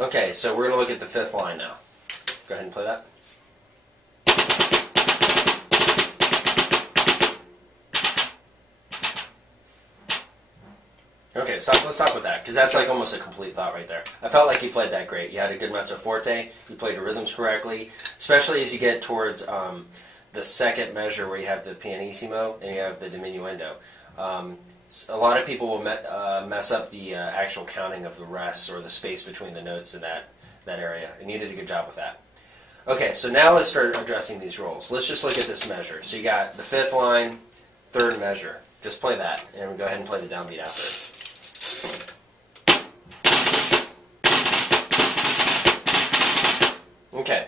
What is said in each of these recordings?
Okay, so we're going to look at the fifth line now. Go ahead and play that. Okay, let's stop with that, because that's like almost a complete thought right there. I felt like you played that great. You had a good mezzo forte, you played the rhythms correctly, especially as you get towards the second measure where you have the pianissimo and you have the diminuendo. A lot of people will mess up the actual counting of the rests or the space between the notes in that area, and you did a good job with that. Okay, so now let's start addressing these rolls. Let's just look at this measure. So you got the fifth line, third measure. Just play that, and we'll go ahead and play the downbeat after. Okay.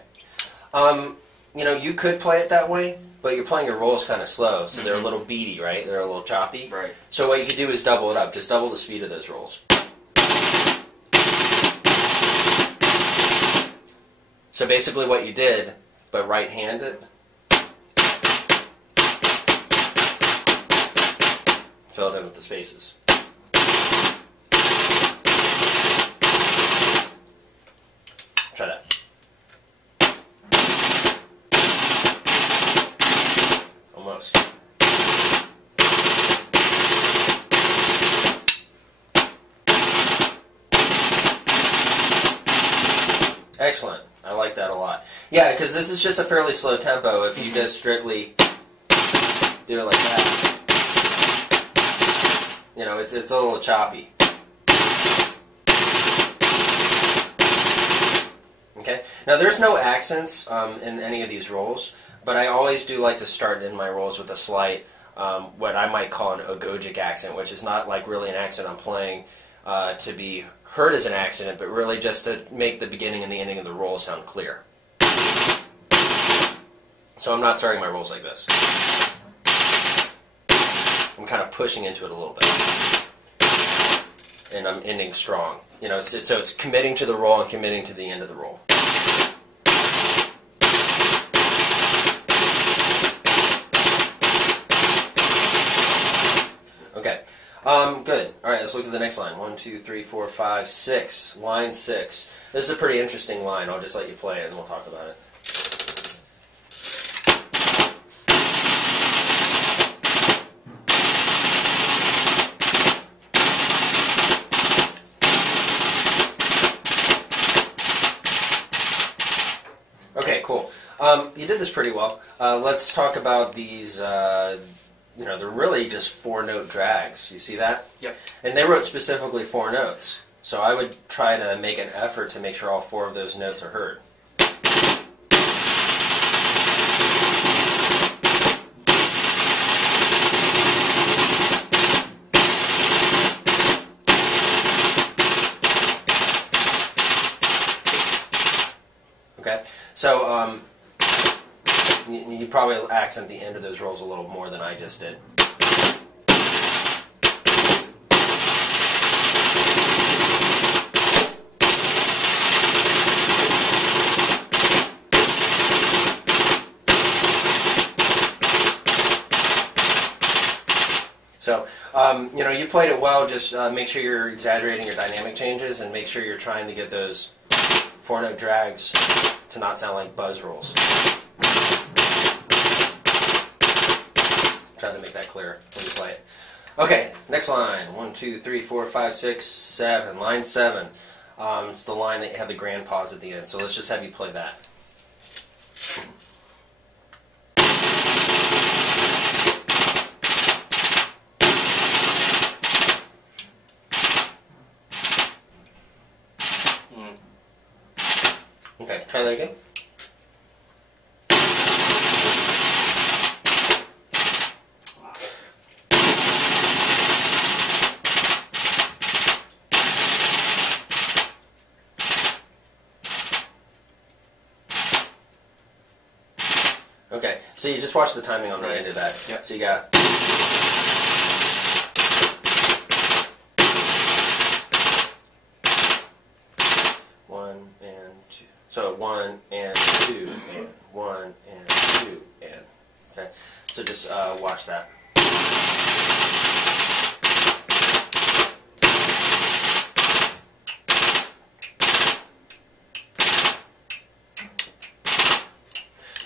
You know, you could play it that way, but you're playing your rolls kind of slow, so they're a little beady, right? They're a little choppy. Right. So what you could do is double it up. Just double the speed of those rolls. So basically what you did, but right-handed, fill it in with the spaces. Try that. Almost. Excellent. I like that a lot. Yeah, because this is just a fairly slow tempo. If you just strictly do it like that, you know, it's a little choppy. Okay. Now there's no accents in any of these rolls, but I always do like to start in my rolls with a slight, what I might call an ogogic accent, which is not like really an accent I'm playing to be heard as an accent, but really just to make the beginning and the ending of the roll sound clear. So I'm not starting my rolls like this. I'm kind of pushing into it a little bit, and I'm ending strong. You know, so it's committing to the roll and committing to the end of the roll. Okay, good. All right, let's look at the next line. 1, 2, 3, 4, 5, 6. Line 6. This is a pretty interesting line. I'll just let you play it and we'll talk about it. Okay, cool. You did this pretty well. Let's talk about these. You know, they're really just 4-note drags. You see that? Yep. And they wrote specifically 4 notes. So I would try to make an effort to make sure all 4 of those notes are heard. Okay? So, you probably accent the end of those rolls a little more than I just did. So, you know, you played it well. Just make sure you're exaggerating your dynamic changes and make sure you're trying to get those 4-note drags to not sound like buzz rolls. Try to make that clear when you play it. Okay, next line. 1, 2, 3, 4, 5, 6, 7. Line 7. It's the line that you have the grand pause at the end. So let's just have you play that. Okay, try that again. Okay, so you just watch the timing on the end of that. Yep. So you got... one and two. So 1 and 2 and 1 and 2 and... Okay, so just watch that.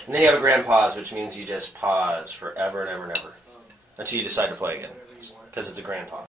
And then you have a grand pause, which means you just pause forever and ever and ever until you decide to play again, because it's a grand pause.